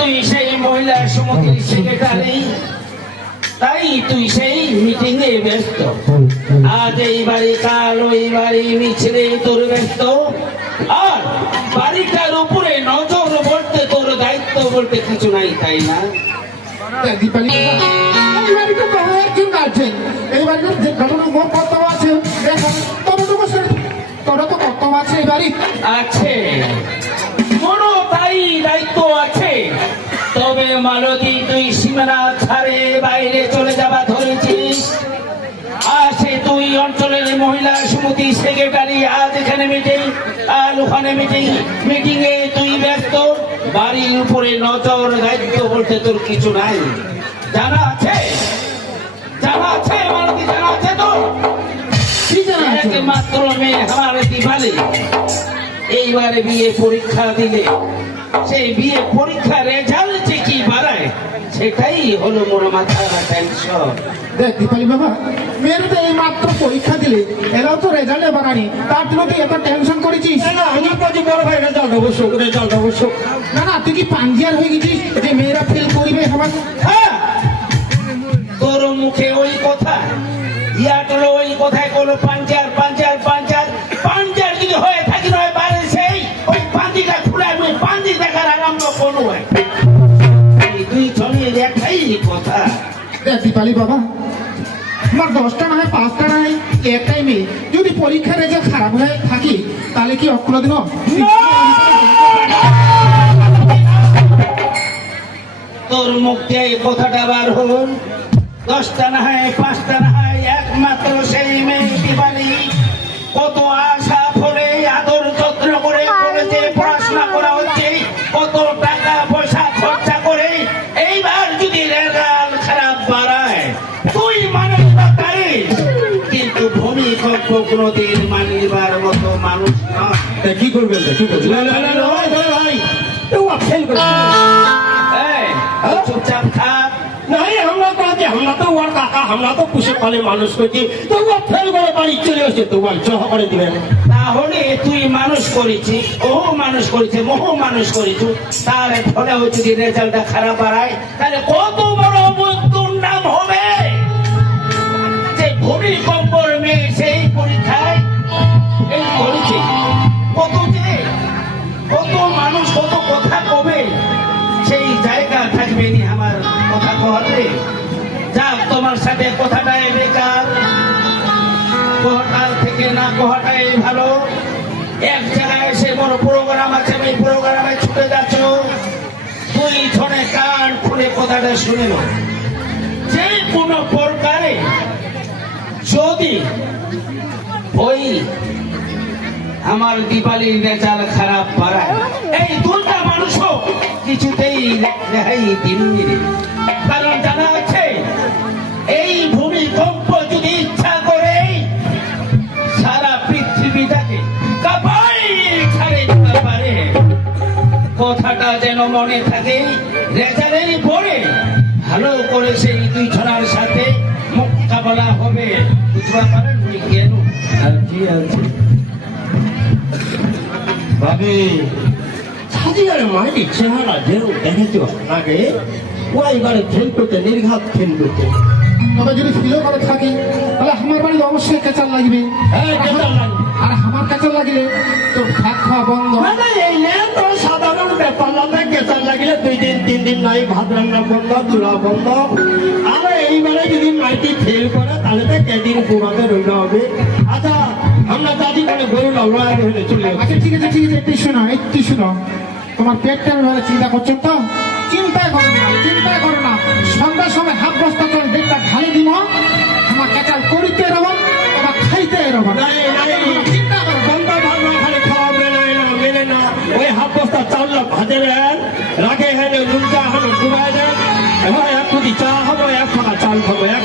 তুই সেই মহিলা সমিতির সেক্রেটারি, তাই তুই সেই মিটিং এ ব্যস্ত। আজ এই বাড়ি, কাল ওই বাড়ি, মিছিলে তোর ব্যস্ত। আর বাড়িটার উপরে নজর বলতে তোর দায়িত্ব বলতে কিছু নাই, তাই না? দীপালি এই বাড়িতে তো একজন আছেন, এই বাড়িতে যে ঘটনা মোর কর্তব্য আছে, তবে তো তোরা তো কর্তব্য আছে এই বাড়ি আছে, কোনো তাই দায়িত্ব আছে। তবে মালতী, তুই সীমানা ছাড়ে বাইরে চলে যাবা ধরেছিস। আসে তুই অঞ্চলের মহিলা সমিতি সেক্রেটারি, আজ এখানে মিটিং, কাল ওখানে মিটিং, মিটিং এ তুই ব্যস্ত। বাড়ির উপরে নজর দায়িত্ব বলতে তোর কিছু নাই, জানা আছে? জানা আছে মালতী, জানা আছে তো? একমাত্র মেয়ে আমার দীপালি এইবারে বিয়ে পরীক্ষা দিলে সেই বিয়ে পরীক্ষার রেজাল্ট যে কি বাড়ায় সেটাই হলো মোর মাথার টেনশন। দেখ দীপালি বাবা, মেয়ের তো এই মাত্র পরীক্ষা দিলে, এরাও তো রেজাল্টে বাড়ানি, তার জন্য তুই এত টেনশন করেছিস? না আমি বলছি বড় ভাই রেজাল্ট অবশ্যক, রেজাল্ট অবশ্যক। না না, তুই কি পাঞ্জিয়ার হয়ে গেছিস যে মেয়েরা ফেল করবে? আমার হ্যাঁ, তোর মুখে ওই কথা, ইয়াটলো ওই কথায় কোনো পাঞ্চার পাঞ্চার পাঞ্চার পাঞ্চার যদি হয়ে থাকি নয় বারে সেই ওই পাঞ্জিটা খুলে আমি পাঞ্জি দেখার আরম্ভ করবো। তুই চলে একটাই কথা। দেখ দীপালি বাবা, আমার 10টা না হয় 5টা না হয় একটাই মেয়ে, যদি পরীক্ষার রেজাল্ট খারাপ হয়ে থাকি তাহলে কি কোনোদিনও তোর মুখ দিয়ে এই কথাটা বার হল। 10টা না হয় 5টা না হয়, একমাত্র সেই মেয়ে দীপালি কত আশা ফলে আদর যত্ন করে কলেজে পড়াশোনা করা হচ্ছে, কত টাকা পয়সা খরচা করে এইবার যদি রেজাল্ট খারাপ বাড়ায় তুই মানুষ পারিস, কিন্তু ভূমিকম্প কোনোদিন মানিবার মতো মানুষ নয়। কি করবেন, কি করবেন? ভাই ফেল করে চুপচাপ থাক। नहीं हमला तो आते, हमला तो वार काका, हमला तो कुछ पाले मानुष को जी, तो वो फेल करे बाड़ी चले আসে তো বল চহ করে দিবেন। তাহলে তুই মানুষ করেছিস, ও মানুষ করেছে, মোহ মানুষ করেছ, তার ফলে যদি রেজাল্টটা খারাপ বাড়ায় তাহলে কত বড় দুর্নাম হবে। যে ভূমিকম্পর মেয়ে সেই পরীক্ষায় এই করেছে, কত যে কত মানুষ কত কথা কবে, সেই জায়গা থাকবে নি আমার কথা কহতে। যাক, তোমার সাথে কথাটাই বেকার, কোহটার থেকে না কোহটাই ভালো। এক জায়গায় এসে বড় প্রোগ্রাম আছে, ওই প্রোগ্রামে ছুটে যাচ্ছ, দুই জনে কান খুলে কথাটা শুনে নো। যে কোনো প্রকারে যদি ওই আমার দীপালির রেজাল্ট খারাপ পারায় এই দুটা মানুষও কিছুতেই রেহাই দিননি। কারণ জানা আছে এই ভূমিকম্প যদি ইচ্ছা করে সারা পৃথিবীটাকে কাঁপাই ছাড়ে দিতে পারে। কথাটা যেন মনে থাকে, রেজাল্টের পরে ভালো করে সেই দুই জনার সাথে মোকাবেলা হবে, বুঝতে পারেন কেন? আর কি আছে ভাবি সাজিয়ার মাইটি চেহারা যেন দেখেছো আগে, ও এবারে ফেল করতে, নির্ঘাত ফেল করতে। তবে যদি ফিল করে থাকি তাহলে আমার বাড়ি অবশ্যই কেচার লাগবে। হ্যাঁ কেচার লাগবে, আর আমার কেচার লাগলে তো ভাত খাওয়া বন্ধ। মানে এই তো সাধারণ ব্যাপার না, কেচার লাগলে 2 দিন 3 দিন নাই, ভাত রান্না বন্ধ, চুলা বন্ধ। আর এইবারে যদি মাইটি ফেল করে তাহলে তো কেদিন ঘুমাতে রইতে হবে। আচ্ছা আমরা দাদি মানে গরু লড়াই হলে চলে যাবো। আচ্ছা ঠিক আছে ঠিক আছে, একটু শোনো একটু শোনো, তোমার পেটটা ভালো চিন্তা করছো তো? চিন্তা করো না, চিন্তা করো না, সন্ধ্যার সময় হাফ বস্তা চল ডেটটা ঢালি দিব, আমার কেচাল করিতে এরব, তোমার খাইতে এরব। চিন্তা করো, বন্ধ ভাত না খালি খাওয়া মেলে না, ওই হাফ বস্তা চাউল ভাজে দেন, রাখে হ্যাঁ নুন চা হলো ডুবাই দেন, এবার 1 কোটি চা হবো, 1 ফাঁকা চাল খাবো, 1